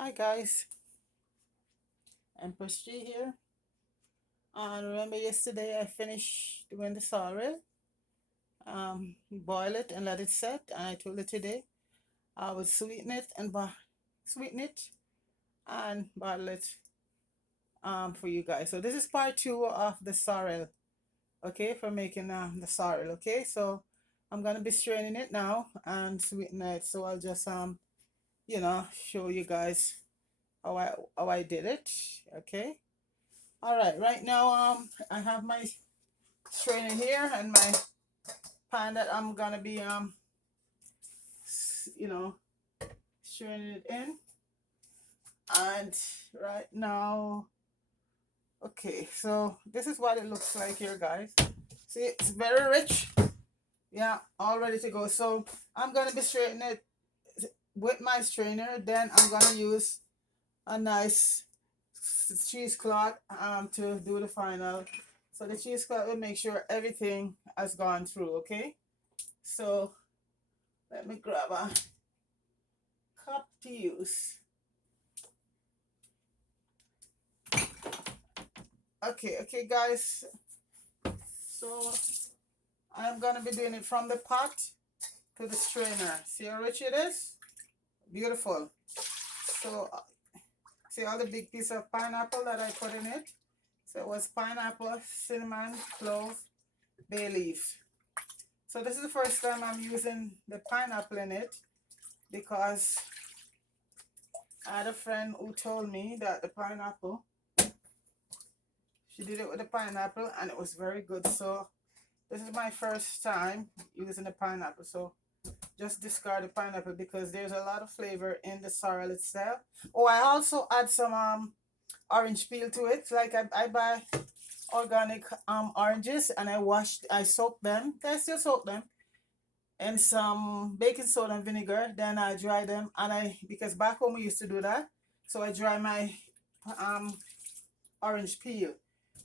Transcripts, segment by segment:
Hi guys, I'm Prestige here. And remember yesterday I finished doing the sorrel. Boil it and let it set. And I told you today I would sweeten it and sweeten it and bottle it for you guys. So this is part two of the sorrel. Okay, for making the sorrel. Okay, so I'm gonna be straining it now and sweeten it. So I'll just show you guys how I did it. Okay. All right, right now I have my strainer here and my pan that I'm gonna be you know straining it in. And right now, okay, so this is what it looks like here, guys. See, it's very rich. Yeah, all ready to go. So I'm gonna be straightening it with my strainer. Then I'm gonna use a nice cheesecloth to do the final. So the cheesecloth will make sure everything has gone through. Okay, so let me grab a cup to use. Okay, guys. So I'm gonna be doing it from the pot to the strainer. See how rich it is? Beautiful. So see all the big piece of pineapple that I put in it? So it was pineapple, cinnamon, clove, bay leaf. So this is the first time I'm using the pineapple in it because I had a friend who told me that the pineapple, she did it with the pineapple and it was very good. So this is my first time using the pineapple. So just discard the pineapple because there's a lot of flavor in the sorrel itself. Oh, I also add some orange peel to it. Like I buy organic oranges and I soak them. I still soak them in some baking soda and vinegar. Then I dry them and because back home we used to do that. So I dry my um orange peel.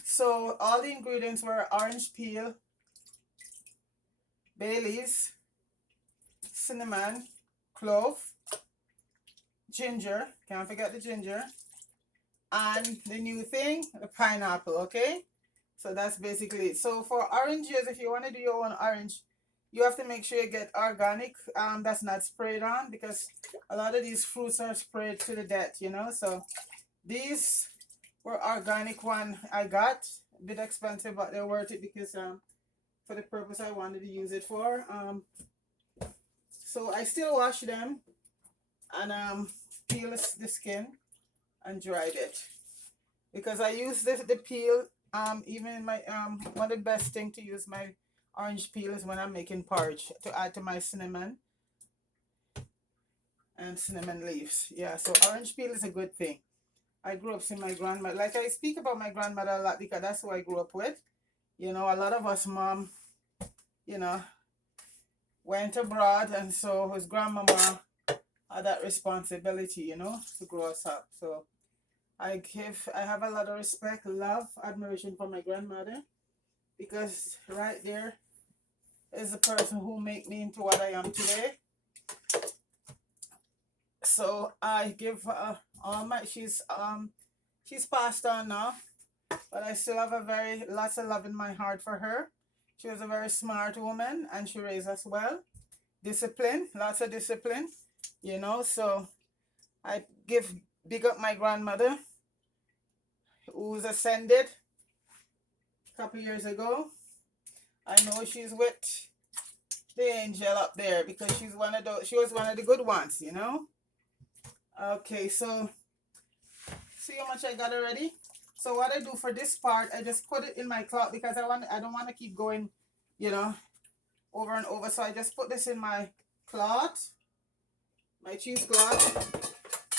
So all the ingredients were orange peel, bay leaves, cinnamon, clove, ginger, can't forget the ginger, and the new thing, the pineapple. Okay, so that's basically it. So for oranges, if you want to do your own orange, you have to make sure you get organic, that's not sprayed on, because a lot of these fruits are sprayed to the death, so these were organic one I got. A bit expensive, but they're worth it because for the purpose I wanted to use it for. So I still wash them and peel the skin and dried it because I use the peel even in my one of the best thing to use my orange peel is when I'm making porridge to add to my cinnamon and cinnamon leaves. Yeah, so orange peel is a good thing. I grew up seeing my grandmother, like I speak about my grandmother a lot because that's who I grew up with. A lot of us mom, you know went abroad, and so his grandmama had that responsibility, to grow us up. So I have a lot of respect, love, admiration for my grandmother because right there is the person who made me into what I am today. So I give all my she's passed on now, but I still have a very lots of love in my heart for her. She was a very smart woman and she raised us well. Discipline, lots of discipline, so I give big up my grandmother who's ascended a couple years ago. I know she's with the angel up there because she was one of the good ones. Okay, so see how much I got already? So what I do for this part, I just put it in my cloth because I don't want to keep going, you know, over and over. So I just put this in my cloth, my cheesecloth,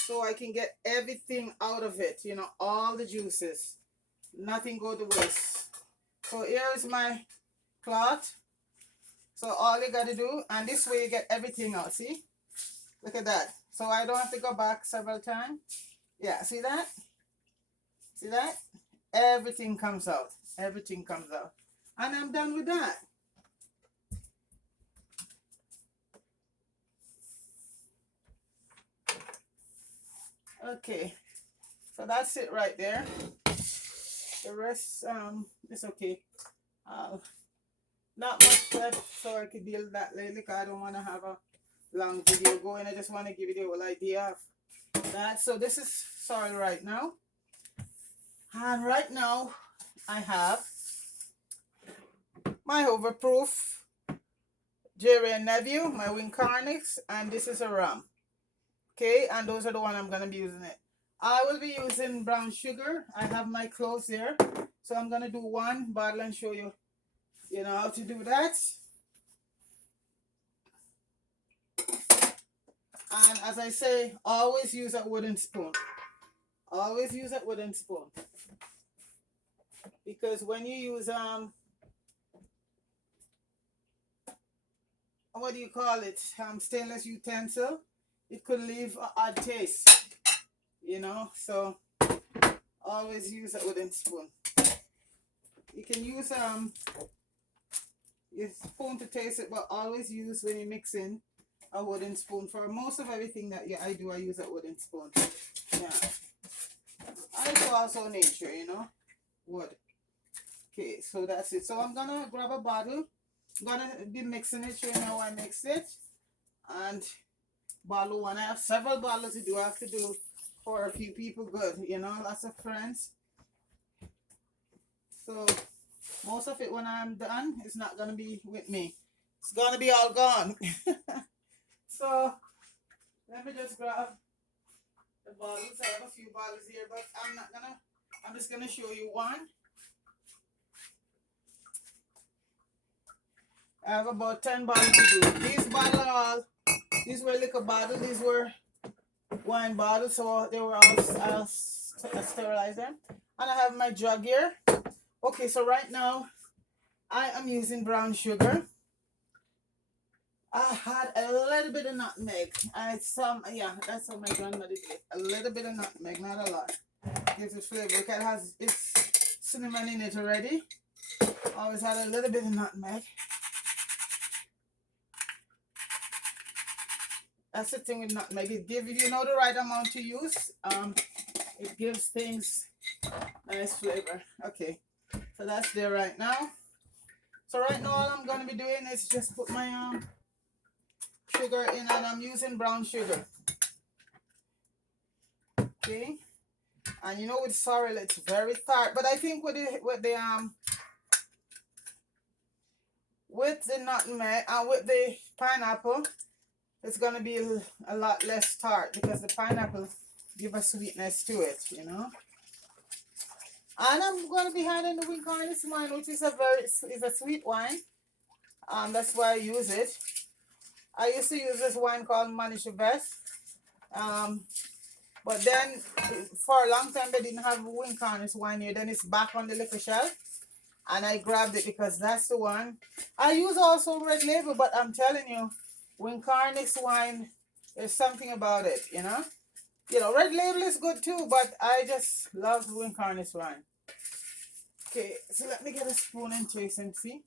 so I can get everything out of it, all the juices. Nothing go to waste. So here is my cloth. So all you got to do, and this way you get everything out, see? Look at that. So I don't have to go back several times. Yeah, see that? See that? Everything comes out. Everything comes out. And I'm done with that. Okay, so that's it right there. The rest is okay. Uh, Not much left, so I could deal with that later because I don't want to have a long video going. I just want to give you the whole idea of that. So this is Sorrel right now. And right now I have my overproof Jerry and Nephew, my wing carnix, and this is a ram. Okay, and those are the one I'm gonna be using it. I will be using brown sugar. I have my cloves there. So I'm gonna do one bottle and show you, how to do that. And as I say, always use a wooden spoon. Always use a wooden spoon. Because when you use what do you call it? Stainless utensil, it could leave an odd taste. So always use a wooden spoon. You can use your spoon to taste it, but always use when you're mixing a wooden spoon. For most of everything that I do, I use a wooden spoon. Yeah. And it's also nature, wood. Okay, so that's it. So I'm gonna grab a bottle. I'm gonna be mixing it, showing how I mix it. And bottle one. I have several bottles to do. I have to do for a few people good, lots of friends. So most of it when I'm done, it's not gonna be with me. It's gonna be all gone. So let me just grab the bottles. I have a few bottles here, but I'm just gonna show you one. I have about 10 bottles to do. These were liquor bottles, these were wine bottles, so they were all sterilized them. And I have my jug here. Okay, so right now I am using brown sugar. I had a little bit of nutmeg. That's how my grandmother did it. A little bit of nutmeg, not a lot. Gives it flavor. It has its cinnamon in it already. Always had a little bit of nutmeg. That's the thing with nutmeg. It gives, if you know the right amount to use, it gives things nice flavor. Okay, so that's there right now. So right now all I'm going to be doing is just put my sugar in, and I'm using brown sugar. Okay, and with sorrel it's very tart, but I think with the nutmeg and with the pineapple, it's gonna be a lot less tart because the pineapple give a sweetness to it, And I'm gonna be adding the wing carnix wine, which is a sweet wine. That's why I use it. I used to use this wine called Manischewitz. But then for a long time they didn't have wing carnix wine here. Then it's back on the liquor shelf. And I grabbed it because that's the one. I use also Red Label, but I'm telling you, wing carnix wine, there's something about it, Red Label is good too, but I just love wing carnix wine. Okay, so let me get a spoon and taste and see.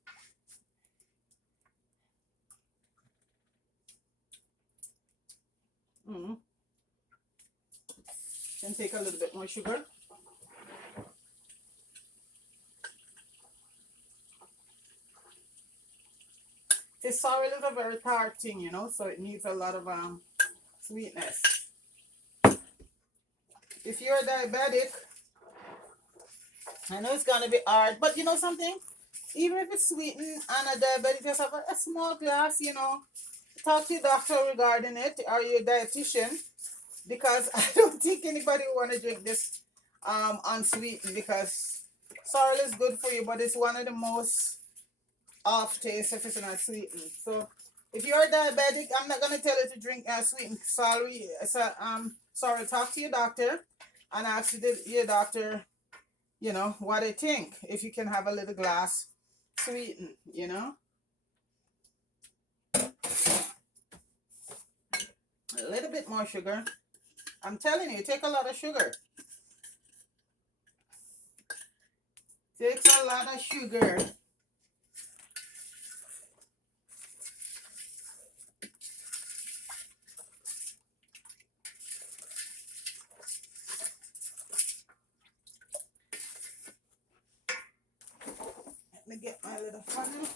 Can take a little bit more sugar. The sorrel is a very tart thing, so it needs a lot of sweetness. If you're diabetic, I know it's gonna be hard, but you know something? Even if it's sweetened and a diabetic, just have a small glass, Talk to your doctor regarding it or your dietitian, because I don't think anybody will want to drink this unsweetened, because sorrel is good for you, but it's one of the most off taste if it's not sweetened. So if you're diabetic, I'm not gonna tell you to drink sweetened sorry, talk to your doctor and ask your doctor, what they think, if you can have a little glass sweetened, a little bit more sugar. I'm telling you, take a lot of sugar. Takes a lot of sugar. the funnel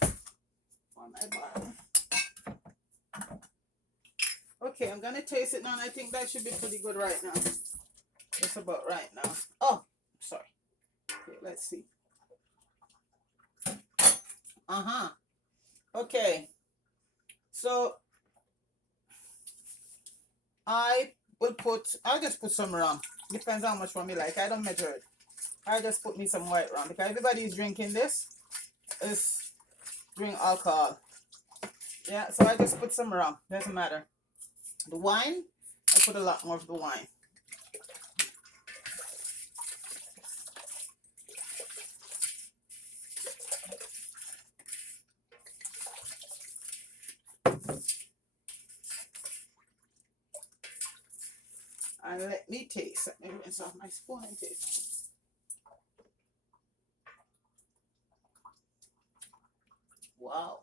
on my bottom. Okay, I'm gonna taste it now, and I think that should be pretty good right now. It's about right now. Oh, sorry. Okay, let's see. Okay. So I'll just put some rum. Depends how much rum you like. I don't measure it. I just put me some white rum because everybody is drinking this. Is drink alcohol. Yeah, so I just put some rum. Doesn't matter. The wine, I put a lot more of the wine. And let me taste. Let me rinse off my spoon and taste. Wow.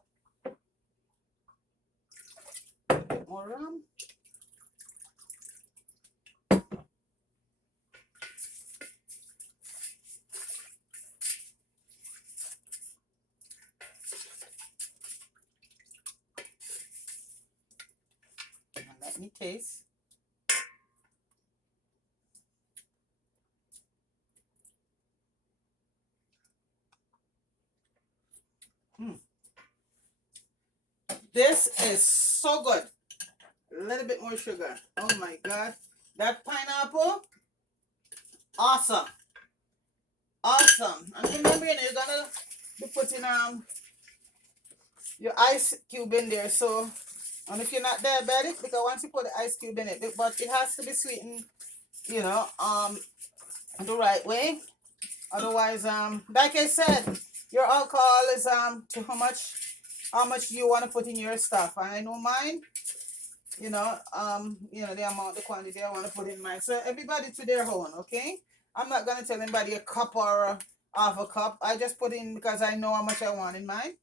A bit more rum. And let me taste. This is so good. A little bit more sugar. Oh my God. That pineapple, awesome. Awesome. And remember, you're gonna be putting your ice cube in there. So, and if you're not diabetic, because once you put the ice cube in it, but it has to be sweetened, you know, the right way. Otherwise, like I said, your alcohol is to how much you want to put in your stuff. And I know mine, you know, the quantity I want to put in mine. So everybody to their own, okay? I'm not gonna tell anybody a cup or half a cup. I just put in because I know how much I want in mine.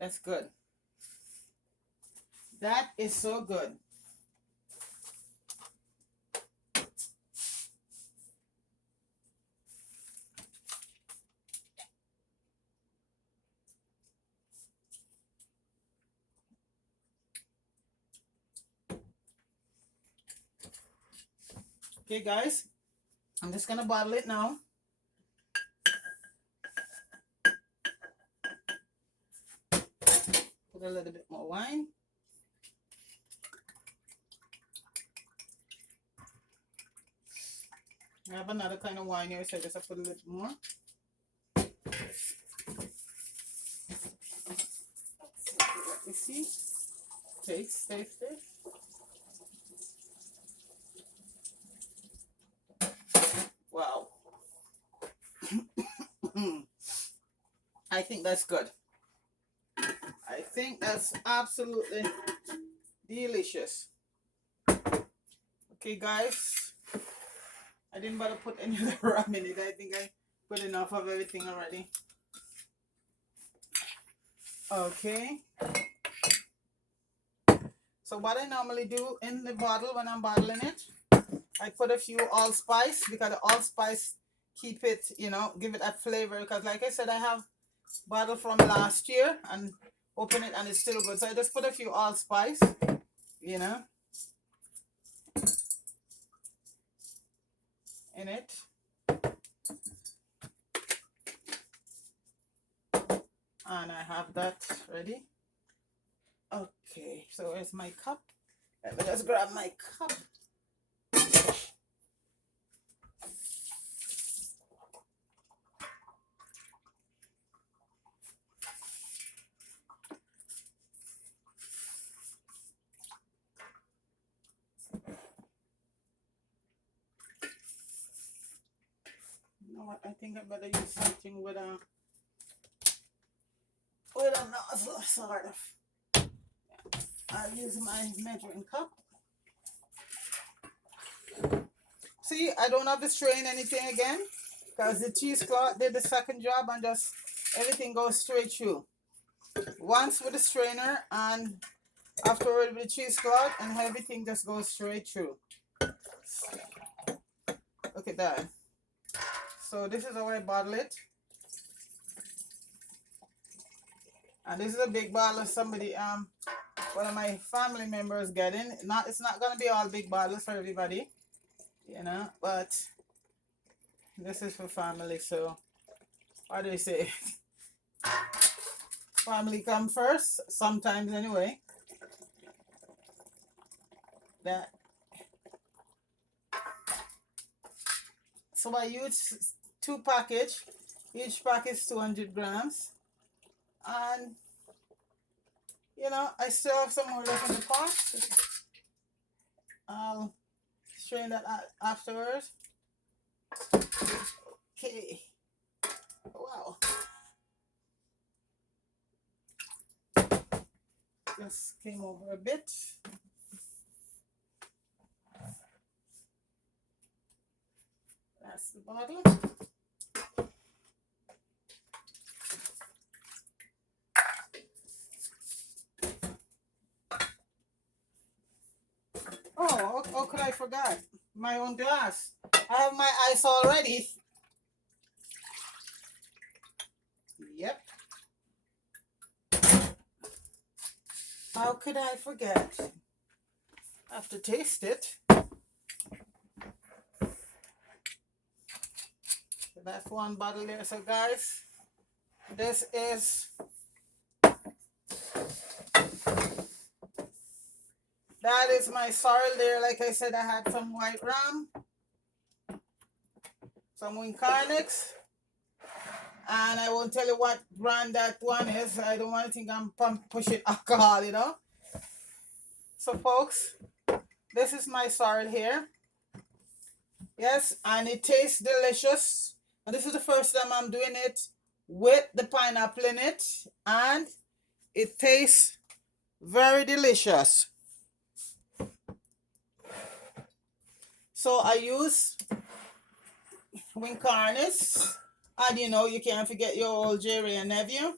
That's good. That is so good. Okay, guys, I'm just gonna bottle it now. Put a little bit more wine. I have another kind of wine here, so I just have to put a little more. Let me see. Taste. Wow. I think that's good. I think that's absolutely delicious. Okay, guys. I didn't bother put any of the rum in it. I think I put enough of everything already. Okay. So what I normally do in the bottle when I'm bottling it, I put a few allspice because the allspice keep it, you know, give it that flavor. Because like I said, I have bottle from last year and open it and it's still good. So I just put a few allspice, you know, in it. And I have that ready. Okay, so where's my cup? Let me just grab my cup. You know what? I think I better use something with a nozzle, sort of. I'll use my measuring cup. See, I don't have to strain anything again because the cheesecloth did the second job and just everything goes straight through. once with the strainer and afterward with the cheesecloth, and everything just goes straight through. Look at that. So this is how I bottle it. And this is a big bottle somebody one of my family members getting. It's not gonna be all big bottles for everybody, you know, but this is for family, so what do you say? Family come first, sometimes anyway. That so I use 2 package. Each pack is 200 grams. And you know, I still have some more left in the pot. I'll strain that afterwards. Okay. Wow. Just came over a bit. That's the bottle. Oh, how could I forget? My own glass. I have my ice already. Yep. How could I forget? I have to taste it. So that's one bottle there. So guys, this is that is my sorrel there. Like I said, I had some white rum, some wing carnix, and I won't tell you what brand that one is. I don't want to think I'm pushing alcohol, you know. So folks, this is my sorrel here. Yes, and it tastes delicious. And this is the first time I'm doing it with the pineapple in it, and it tastes very delicious. So I use wing carnix, and you know, you can't forget your old Jerry and nephew,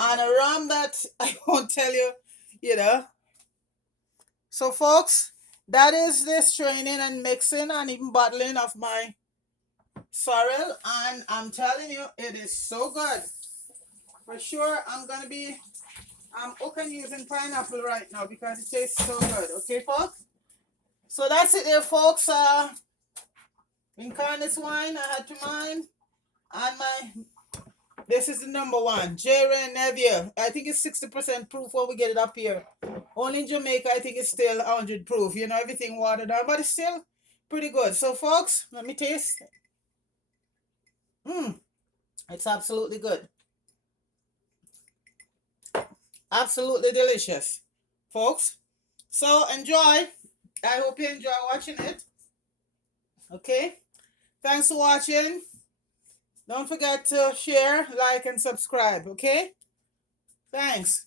and a rum that I won't tell you, you know. So folks, that is the straining and mixing and even bottling of my sorrel, and I'm telling you, it is so good. For sure, I'm gonna be okay using pineapple right now because it tastes so good. Okay, folks. So that's it there, folks. Incarnate wine, I had to mine, and this is the number one, Jerry Neville. I think it's 60% proof when we get it up here. Only in Jamaica, I think it's still 100 proof. You know, everything watered down, but it's still pretty good. So, folks, let me taste. It's absolutely good. Absolutely delicious, folks. So, enjoy. I hope you enjoy watching it. Okay. Thanks for watching. Don't forget to share, like, and subscribe. Okay. Thanks.